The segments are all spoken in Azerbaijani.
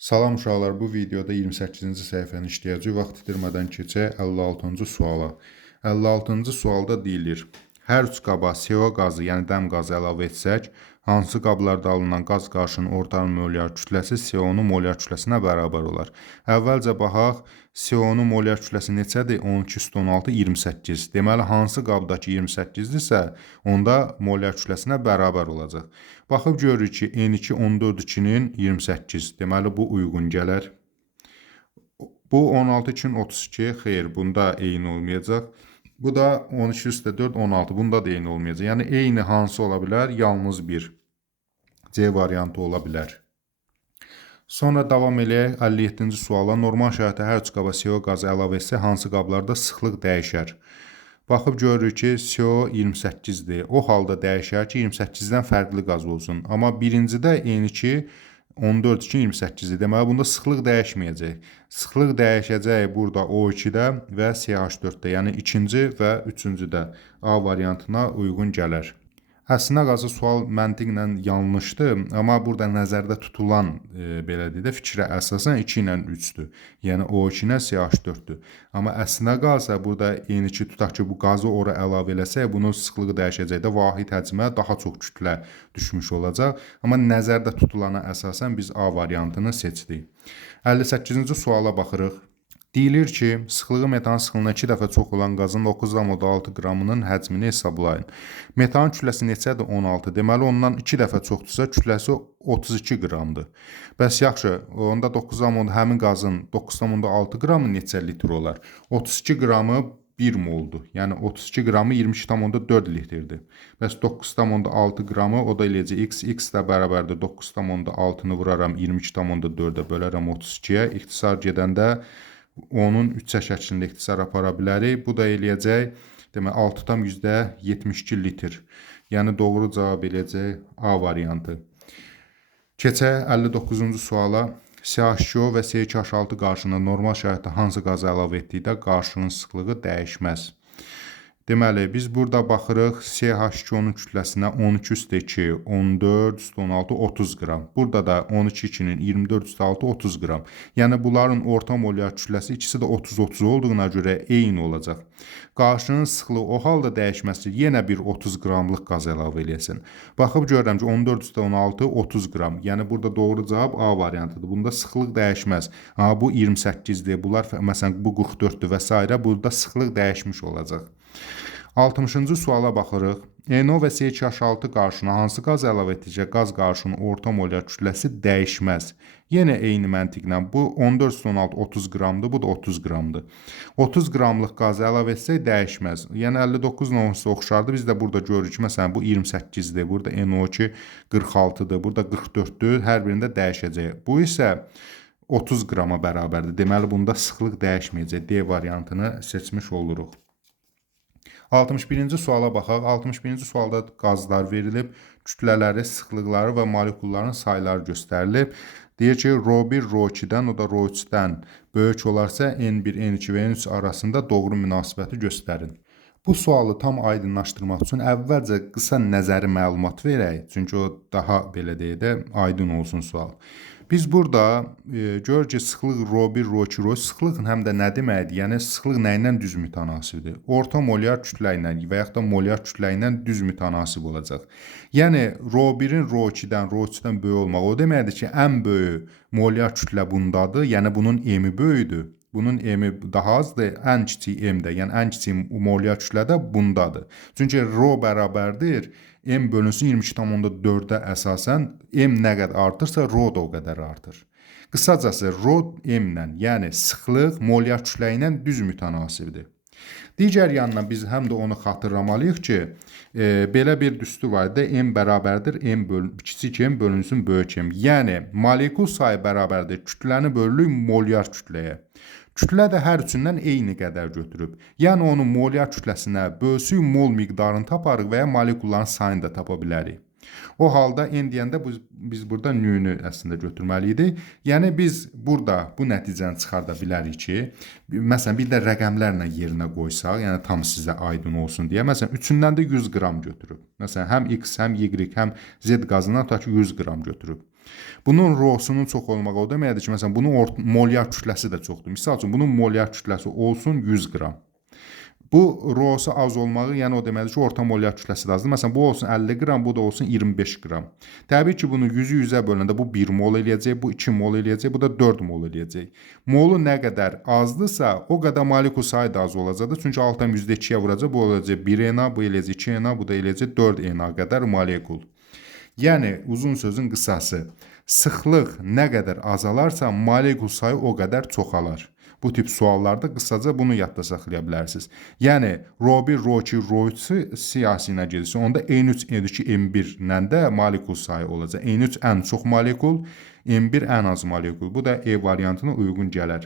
Salam uşaqlar, bu videoda 28-ci səhifəni işləyəcək. Vaxt itirmədən keçək 56-cı suala. 56-cı sualda deyilir: hər üç qaba CO qazı, yəni dəm qazı əlavə etsək, hansı qablarda alınan qaz qarışının ortalama molyar kütləsi CO-nun molyar kütləsinə bərabər olar? Əvvəlcə baxaq, CO-nun molyar kütləsi neçədir? 12/16 28. Deməli, hansı qabdakı 28-dirsə, onda molyar kütləsinə bərabər olacaq. Baxıb görürük ki, N2 14-2-nin 28. Deməli, bu uyğun gələr. Bu 16-2-nin 32. Xeyr, bunda eyni olmayacaq. Bu da 12/4 16. Bunda da eyni olmayacaq. Yəni, eyni hansı ola bilər? Yalnız bir C variantı ola bilər. Sonra davam eləyək 57-ci suala. Normal şəraitdə hər üç qaba CO qazı əlavə etsə, hansı qablarda sıxlıq dəyişər? Baxıb görürük ki, CO 28-dir. O halda dəyişər ki, 28-dən fərqli qaz olsun. Amma birincidə N2 14-2 28-dir. Deməli, bunda sıxlıq dəyişməyəcək. Sıxlıq dəyişəcək burada O2-də və CH4-də. Yəni, ikinci və üçüncüdə A variantına uyğun gələr. Əslində qalsa sual məntiqlə yanlışdır, amma burada nəzərdə tutulan belə deyək də fikrə əsasən 2 ilə 3-dür. Yəni O2 ilə CH4-dür. Amma əslində qalsa burada N2 tutaq ki, bu qazı ora əlavə eləsək, bunun sıxlığı dəyişəcək də vahid həcmə daha çox kütlə düşmüş olacaq. Amma nəzərdə tutulana əsasən biz A variantını seçdik. 58-ci suala baxırıq. Deyilir ki, sıxlığı metan sıxlığına 2 dəfə çox olan qazın 9,6 qramının həcmini hesablayın. Metanın kütləsi neçədir? 16. Deməli, ondan 2 dəfə çoxdursa, kütləsi 32 qramdır. Bəs yaxşı, onda 9,6 həmin qazın 9,6 qramı neçə litr olar? 32 qramı 1 moldur. Yəni 32 qramı 22,4 litrdir. Bəs 9,6 qramı o da eləyəcək x. X də bərabərdir 9,6-nı vuraram 22,4-ə bölərəm 32-yə. İxtisar gedəndə onun 3-ə şəklində ixtisar apara bilərik. Bu da eləyəcək, demək, 6,72 litr. Yəni, doğru cavab eləyəcək A variantı. Keçək 59-cu suala. CH2O və CH6 qarışığına normal şəraitdə hansı qazı əlavə etdikdə qarışığın sıxlığı dəyişməz. Deməli, biz burada baxırıq CH2-onun kütləsinə 12/2, 14/16, 30 qram. Burada da 12/2-nin 24/6, 30 qram. Yəni, bunların orta molyar kütləsi ikisi də 30-30 olduğuna görə eyni olacaq. Qarışığın sıxlığı o halda dəyişməsi yenə bir 30 qramlıq qaz əlavə eləyəsin. Baxıb görürəm ki, 14/16, 30 qram. Yəni, burada doğru cavab A variantıdır. Bunda sıxlıq dəyişməz. Bu 28-dir, bunlar, məsələn, bu 44-dür və s. Burada sıxlıq dəyişmiş olacaq. 60-cı suala baxırıq. NO və CH6 qarışığına hansı qaz əlavə etdikcə qaz qarışığının orta molyar kütləsi dəyişməz. Yenə eyni məntiqlə bu 14/16 30 qramdır, bu da 30 qramdır. 30 qramlıq qazı əlavə etsək dəyişməz. Yəni 59 ilə 10 oxşardır. Biz də burada görürük ki, məsələn, bu 28-dir, burada NO2 46-dır, burada 44-dür. Hər birində dəyişəcək. Bu isə 30 qrama bərabərdir. Deməli, bunda sıxlıq dəyişməyəcək. D variantını seçmiş oluruq. 61-ci suala baxaq. 61-ci sualda qazlar verilib, kütlələri, sıxlıqları və molekulların sayları göstərilib. Deyir ki, ρ1 ρ2-dən, o da ρ3-dən böyük olarsa N1, N2 və N3 arasında doğru münasibəti göstərin. Bu sualı tam aydınlaşdırmaq üçün əvvəlcə qısa nəzəri məlumat verək. Çünki o daha belə deyək də aydın olsun sual. Biz burada görürük ki, sıxlıq ρ1, ρ2, ρ3 sıxlıq həm də nə deməkdir? Yəni, sıxlıq nə ilə düz mütənasibdir? Orta molyar kütlə ilə və yaxud da molyar kütlə ilə düz mütənasib olacaq. Yəni, ρ1-in ρ2-dən, ρ3-dən böyük olmaq o deməkdir ki, ən böyük molyar kütlə bundadır, yəni bunun m-i böyükdür. Bunun m-i daha azdır, ən kiçik m-də, yəni ən kiçik molyar kütlə də bundadır. Çünki ρ bərabərdir, m bölünsün 22,4-də əsasən m nə qədər artırsa, ρ da o qədər artır. Qısacası, ρ m-lə, yəni sıxlıq molyar kütlə ilə düz mütənasibdir. Digər yandan biz həm də onu xatırlamalıyıq ki, belə bir düstur var da, m bərabərdir, kiçik m bölünsün böyük m. Yəni, molekul sayı bərabərdir, kütləni bölürük molyar kütləyə. Kütlə də hər üçündən eyni qədər götürüb. Yəni, onun molyar kütləsinə bölsük mol miqdarını taparıq və ya molekulların sayını da tapa bilərik. O halda n deyəndə biz burada nü-nü əslində götürməliydik. Yəni, biz burada bu nəticəni çıxarda bilərik ki, məsələn, bir də rəqəmlərlə yerinə qoysaq, yəni tam sizə aydın olsun deyə, məsələn, üçündən də 100 qram götürüb. Məsələn, həm x, həm y, həm z qazından tutaq ki, 100 qram götürüb. Bunun rhosunun çox olmağı o deməkdir ki, məsələn, bunun molyar kütləsi də çoxdur. Misal üçün, bunun molyar kütləsi olsun 100 qram. Bu rhosu az olmağı, yəni o deməkdir ki, orta molyar kütləsi də azdır. Məsələn, bu olsun 50 qram, bu da olsun 25 qram. Təbii ki, bunu 100-ü 100-ə böləndə bu 1 mol eləyəcək, bu 2 mol eləyəcək, bu da 4 mol eləyəcək. Molu nə qədər azdırsa, o qədər molekul sayı da az olacaqdır. Çünki altdan %2-yə vuracaq, bu olacaq 1 ENA, bu eləyəcək 2 ENA, bu da eləyəcək 4 ENA qədər molekul. Yəni, uzun sözün qısası, sıxlıq nə qədər azalarsa, molekul sayı o qədər çoxalar. Bu tip suallarda qısaca bunu yadda saxlaya bilərsiniz. Yəni, Rho1, Rho2, Rho3 siyasi ilə gedirsə, onda N3, N2, N1 ilə də molekul sayı olacaq. N3 ən çox molekul, N1 ən az molekul. Bu da E variantına uyğun gələr.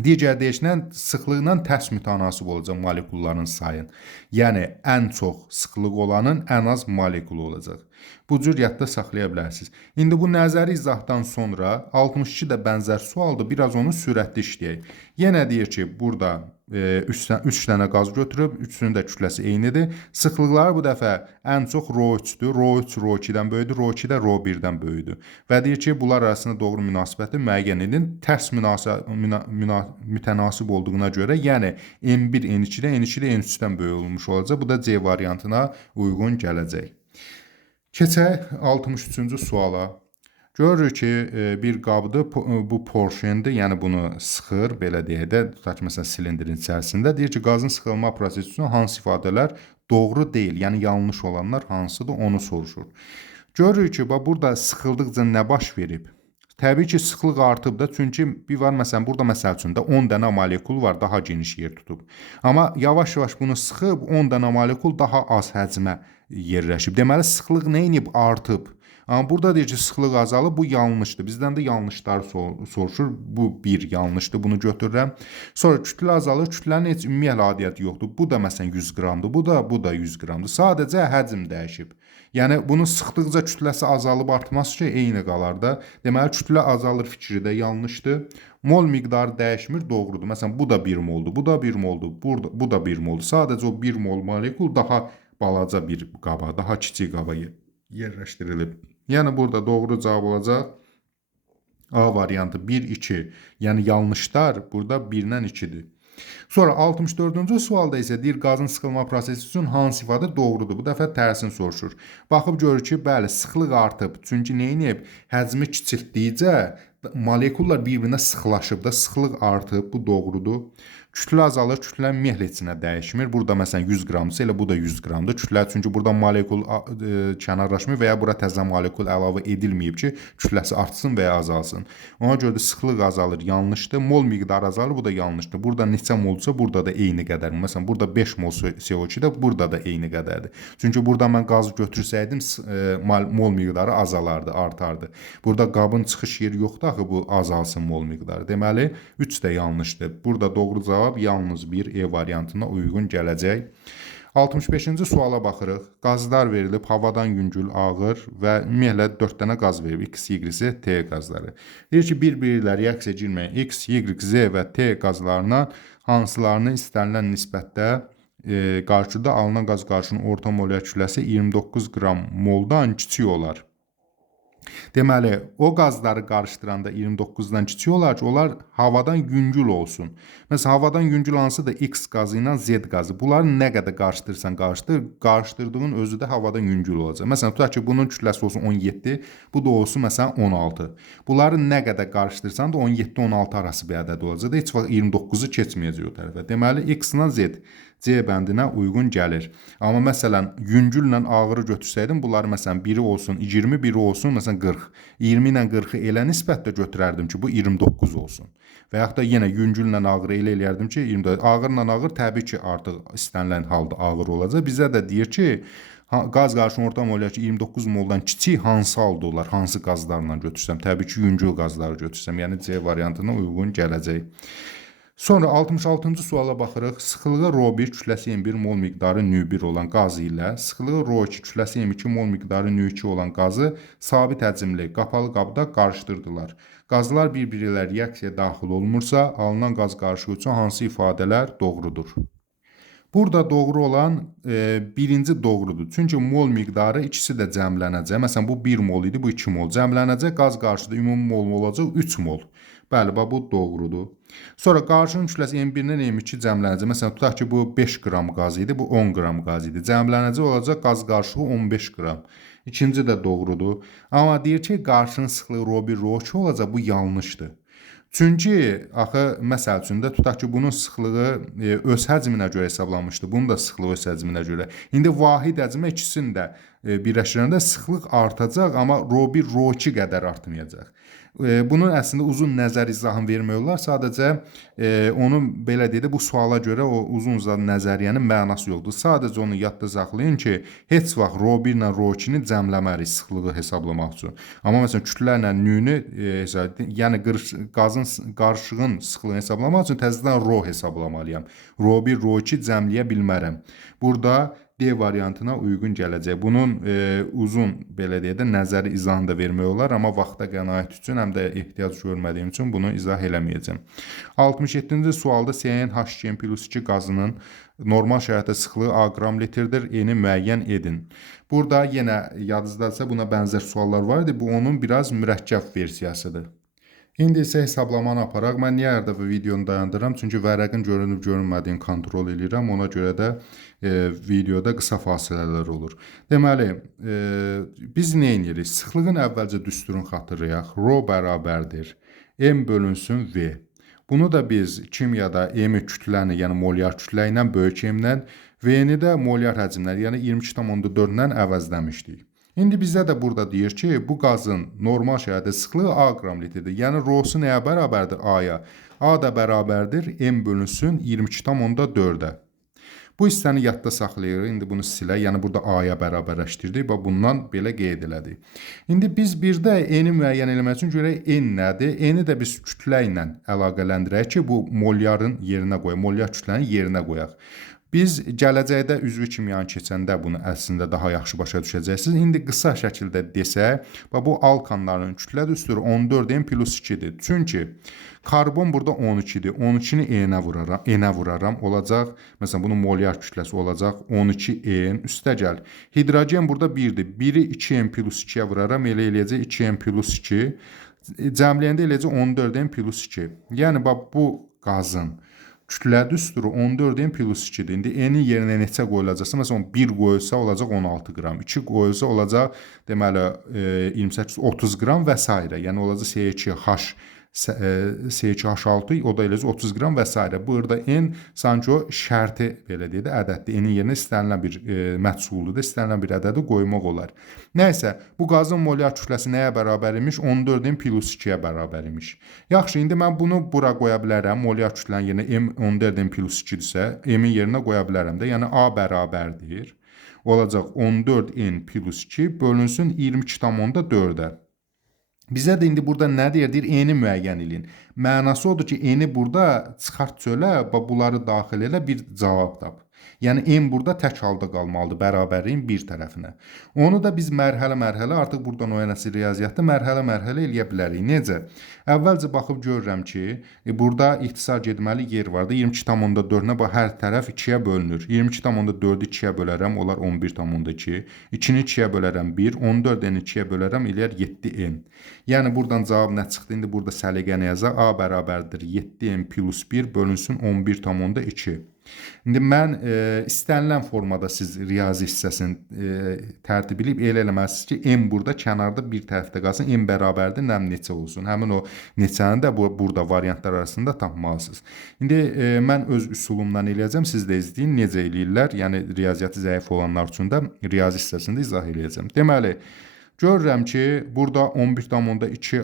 Digər deyişlə, sıxlıqla tərs mütənasib olacaq molekulların sayın. Yəni, ən çox sıxlıq olanın ən az molekulu olacaq. Bu cür yadda saxlaya bilərsiniz. İndi bu nəzəri izahdan sonra 62 də bənzər sualdır. Biraz onu sürətli işləyək. Yenə deyir ki, burada 3 dənə qaz götürüb, üçünün də kütləsi eynidir. Sıxlıqları bu dəfə ən çox Rho3-dür. Rho3 Rho2-dən böyüdür, Rho2 də Rho1-dən böyüdür. Və deyir ki, bunlar arasında doğru münasibəti müəyyən edin. Tərs mütənasib olduğuna görə, yəni N1 N2-də, N2 də N3-dən böyük olmuş olacaq. Bu da C variantına uyğun gələcək. Keçək 63-cü suala. Görürük ki, bir qabdır, bu porşendir, yəni bunu sıxır, belə deyək də, tutaq ki, məsələn, silindrin içərisində. Deyir ki, qazın sıxılma prosesi üçün hansı ifadələr doğru deyil, yəni yanlış olanlar hansıdır, onu soruşur. Görürük ki, burada sıxıldıqca nə baş verib? Təbii ki, sıxlıq artıb da, çünki bir var, məsələn, burada məsəl üçün də 10 dənə molekul var, daha geniş yer tutub. Amma yavaş-yavaş bunu sıxıb, 10 dənə molekul daha az həcmə yerləşib. Deməli, sıxlıq nə edib? Artıb. Amma burada deyir ki, sıxlıq azalıb, bu yanlışdır. Bizdən də yanlışları soruşur. Bu bir yanlışdır, bunu götürürəm. Sonra kütlə azalır, kütlənin heç ümumi əlaqəti yoxdur. Bu da məsələn 100 qramdır, bu da 100 qramdır. Sadəcə həcm dəyişib. Yəni, bunu sıxdıqca kütləsi azalıb artması ki, eyni qalar da. Deməli, kütlə azalır fikri də yanlışdır. Mol miqdarı dəyişmir, doğrudur. Məsələn, bu da 1 moldur, bu da 1 moldur, bu da 1 moldur. Sadəcə o 1 mol molekul daha balaca bir qaba, daha kiçik qaba yerləşdirilib. Yəni, burada doğru cavab olacaq A variantı 1-2. Yəni, yanlışlar burada 1-dən 2-dir. Sonra 64-cü sualda isə deyir, qazın sıxılma prosesi üçün hansı ifadə doğrudur? Bu dəfə tərsini soruşur. Baxıb görür ki, bəli, sıxlıq artıb. Çünki neyinib? Həcmi kiçiltdikcə molekullar bir-birinə sıxlaşıb da, sıxlıq artıb, bu doğrudur. Kütlə azalır, kütlə ümumiyyətlə içinə dəyişmir. Burada məsələn 100 qramdırsa, elə bu da 100 qramdır. Kütlə çünki burada molekul kənarlaşmır və ya bura təzə molekul əlavə edilməyib ki, kütləsi artsın və ya azalsın. Ona görə də sıxlıq azalır, yanlışdır. Mol miqdarı azalır, bu da yanlışdır. Burada neçə molsa, burada da eyni qədərdir. Məsələn, burada 5 mol CO2-də, burada da eyni qədərdir. Çünki burada mən qazı götürsəydim, mol miqdarı azalardı, artardı. Burada qabın çıxış yeri yoxdur, axı bu azalsın mol miqdarı. Deməli, 3 də yanlışdır. Burada doğru cavab yalnız bir E variantına uyğun gələcək. 65-ci suala baxırıq. Qazlar verilib, havadan yüngül, ağır və ümumiyyətlə 4 dənə qaz verib. X, Y, Z, T qazları. Deyir ki, bir-biri ilə reaksiya girməyən X, Y, Z və T qazlarına hansılarını istənilən nisbətdə qarşıda alınan qaz qarşının orta molyar kütləsi 29 qram moldan kiçik olar. Deməli, o qazları qarışdıranda 29-dan kiçik olar ki, onlar havadan yüngül olsun. Məsələn, havadan yüngül hansı da X qazı ilə Z qazı. Bunları nə qədər qarışdırırsan qarışdır, qarışdırdığın özü də havadan yüngül olacaq. Məsələn, tutaq ki, bunun kütləsi olsun 17, bu da olsun məsələn 16. Bunları nə qədər qarışdırsan da 17-16 arası bir ədəd olacaq da heç vaxt 29-u keçməyəcək o tərəfə. Deməli, X ilə Z C bəndinə uyğun gəlir. Amma məsələn, yüngüllə ağırı götürsəydim, bunları məsələn, biri olsun 20, biri olsun məsələn 40. 20 ilə 40-ı elə nisbətdə götürərdim ki, bu 29 olsun. Və yaxud da yenə yüngüllə ağırı elə eləyərdim ki, 24. Ağırla ağır təbii ki, artıq istənilən halda ağır olacaq. Bizə də deyir ki, qaz qarşının orta molyar ki, 29 moldan kiçik hansı halda olar, hansı qazlarla götürsəm? Təbii ki, yüngül qazları götürsəm. Yəni C variantına uyğun gələcək. Sonra 66-cı suala baxırıq. Sıxılığı Rho1 kütləsi M1 mol miqdarı nü1 olan qazı ilə sıxılığı Rho2 kütləsi M2 mol miqdarı nü2 olan qazı sabit həcmli qapalı qabda qarışdırdılar. Qazlar bir-biri ilə reaksiyaya daxil olmursa, alınan qaz qarışığı üçün hansı ifadələr doğrudur? Burada doğru olan birinci doğrudur. Çünki mol miqdarı ikisi də cəmlənəcək. Məsələn, bu 1 mol idi, bu 2 mol. Cəmlənəcək, qaz qarşıda ümumi mol olacaq 3 mol. Bəli, bax, bu doğrudur. Sonra qarşının kütləsi M1-dən M2 cəmlənəcək. Məsələn, tutaq ki, bu 5 qram qaz idi, bu 10 qram qaz idi. Cəmlənəcək olacaq qaz qarşılığı 15 qram. İkinci də doğrudur. Amma deyir ki, qarşının sıxlığı ρ1, ρ2 olacaq. Bu yanlışdır. Çünki axı məsəl üçün də tutaq ki, bunun sıxlığı öz həcminə görə hesablanmışdı. Bunun da sıxlığı öz həcminə görə. İndi vahid həcmə ikisini də birləşdirəndə sıxlıq artacaq, amma ρ1, ρ2 qədər artmayacaq. Bunun əslində uzun nəzər izahını vermək olar. Sadəcə onun belə deyək də bu suala görə o uzun uzadı nəzəriyyənin mənası yoxdur. Sadəcə onu yadda saxlayın ki, heç vaxt ρ1 ilə ρ2-ni cəmləmərik sıxlığı hesablamaq üçün. Amma məsələn kütlələrlə nü-nü yəni qazın qarışığın sıxlığını hesablamaq üçün təzədən ρ hesablamalıyam. ρ1, ρ2 cəmləyə bilmərəm. Burada D variantına uyğun gələcək. Bunun uzun belə deyə də nəzəri izahını da vermək olar, amma vaxta qənaət üçün həm də ehtiyac görmədiyim üçün bunu izah eləməyəcəm. 67-ci sualda CnH2n+2 qazının normal şəraitdə sıxlığı A qram litrdir, Eni müəyyən edin. Burada yenə yadınızdadırsa buna bənzər suallar var idi. Bu onun biraz mürəkkəb versiyasıdır. İndi isə hesablamanı aparaq. Mən niyə hər dəfə videonu dayandıram? Çünki vərəqin görünüb-görünmədiyini kontrol edirəm. Ona görə də videoda qısa fasilələr olur. Deməli, biz nə edirik? Sıxlığın əvvəlcə düsturunu xatırlayaq. Rho bərabərdir M bölünsün V. Bunu da biz kimyada M-i kütləni, yəni molyar kütlə ilə böyük M-dən, V-ni də molyar həcmdən, yəni 22,4-dən əvəzləmişdik. İndi bizdə də burada deyir ki, bu qazın normal şəraitdə sıxlığı A qram litrdir. Yəni ρ-su nəyə bərabərdir? A-ya. A da bərabərdir M bölünsün 22,4-ə. Bu hissəni yadda saxlayırıq. İndi bunu silək. Yəni burada A-ya bərabərləşdirdik və bundan belə qeyd elədik. İndi biz bir də N-i müəyyən eləmək üçün görək N nədir? N-i də biz kütlə ilə əlaqələndirək ki, bu molyarın yerinə qoyaq, molyar kütlənin yerinə qoyaq. Biz gələcəkdə üzvü kimyanı keçəndə bunu əslində daha yaxşı başa düşəcəksiniz. İndi qısa şəkildə desək, bu alkanların kütlə düsturu 14N+2-dir. Çünki karbon burada 12-dir. 12-ni N-ə vuraram. Olacaq, məsələn, bunun molyar kütləsi olacaq 12N. Üstəgəl, hidrogen burada 1-dir. 1-i 2N+2-yə vuraram. Elə eləyəcək 2N+2. Cəmləyəndə eləyəcək 14N+2. Yəni, bu qazın kütlə düsturu 14N+2-dir. İndi N-in yerinə neçə qoyulacaqsa, məsələn 1 qoyulsa olacaq 16 qram, 2 qoyulsa olacaq deməli 28-30 qram və s. Yəni olacaq C2H6, o da eləcək 30 qram və s. Burada N sanki o şərti belə deyək də ədəddir. N-in yerinə istənilən bir məhsuldur, istənilən bir ədədi qoymaq olar. Nəysə, bu qazın molyar kütləsi nəyə bərabər imiş? 14N+2-yə bərabər imiş. Yaxşı, indi mən bunu bura qoya bilərəm. Molyar kütlənin yerinə M 14N+2-dirsə, M-in yerinə qoya bilərəm də. Yəni A bərabərdir. Olacaq 14N+2 bölünsün 22,4-ə. Bizə də indi burada nə deyir? Deyir, N-i müəyyən edin. Mənası odur ki, N-i burada çıxart çölə, bunları daxil elə bir cavab tap. Yəni N burada tək halda qalmalıdır, bərabərliyin bir tərəfinə. Onu da biz mərhələ-mərhələ, artıq buradan o yanəsi riyaziyyatda mərhələ-mərhələ eləyə bilərik. Necə? Əvvəlcə baxıb görürəm ki, burada ixtisar etməli yer vardı. 22,4-nə hər tərəf 2-yə bölünür. 22,4-ü 2-yə bölərəm, olar 11,2. 2-ni 2-yə bölərəm 1, 14-ni 2-yə bölərəm, eləyər 7N. Yəni buradan cavab nə çıxdı? İndi burada səliqəni yazaq. A bərabərdir 7N+1 bölünsün 11,2. İndi mən istənilən formada siz riyazi hissəsini tərtib edib elə eləməlisiniz ki, M burada kənarda bir tərəfdə qalsın, M bərabərdir nəm neçə olsun. Həmin o neçəni də burada variantlar arasında tapmalısınız. İndi mən öz üsulumdan eləyəcəm, siz də izləyin necə eləyirlər. Yəni riyaziyyatı zəif olanlar üçün də riyazi hissəsində izah eləyəcəm. Deməli, görürəm ki, burada 11,2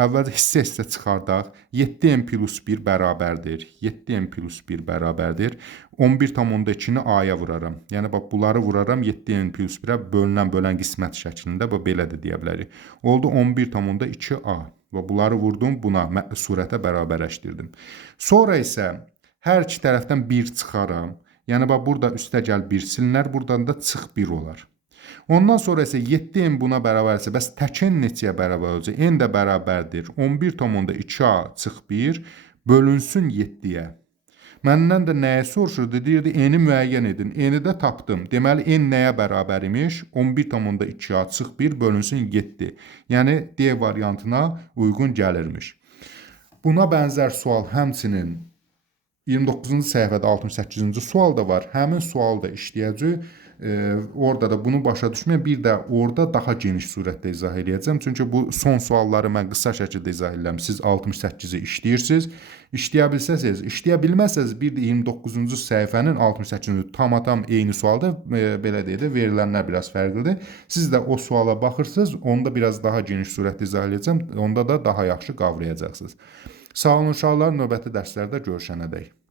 əvvəlcə hissə çıxardaq. 7N+1 bərabərdir. 7N+1 bərabərdir. 11,2-ni A-ya vuraram. Yəni, bunları vuraram 7N+1-ə bölünən qismət şəklində. Belə də deyə bilərik. Oldu 11,2A. Bunları vurdum, buna surətə bərabərləşdirdim. Sonra isə hər iki tərəfdən 1 çıxaram. Yəni, burada üstəgəl 1 silinər, buradan da çıx 1 olar. Ondan sonra isə 7N buna bərabərsə, bəs tək N neçəyə bərabər olacaq? N də bərabərdir 11,2A çıx 1 bölünsün 7-yə. Məndən də nəyi soruşurdu? Deyirdi, eni müəyyən edin. Eni də tapdım. Deməli, en nəyə bərabər imiş? 11,2 açıq 1 bölünsün 7. Yəni, D variantına uyğun gəlirmiş. Buna bənzər sual həmçinin 29-cu səhifədə 68-ci sualda var. Həmin sualı da işləyəcək. Orada da bunu başa düşməyə bir də orada daha geniş surətdə izah edəcəm. Çünki bu son sualları mən qısa şəkildə izah edirəm. Siz 68-i işləyirsiniz. İşləyə bilsəsiniz, işləyə bilməsəniz bir də 29-cu səhifənin 68-ci tam eyni sualda belə deyək də verilənlər biraz fərqlidir. Siz də o suala baxırsınız, onda biraz daha geniş surətdə izah edəcəm. Onda da daha yaxşı qavrayacaqsınız. Sağ olun uşaqlar, növbəti dərslərdə görüşənədək.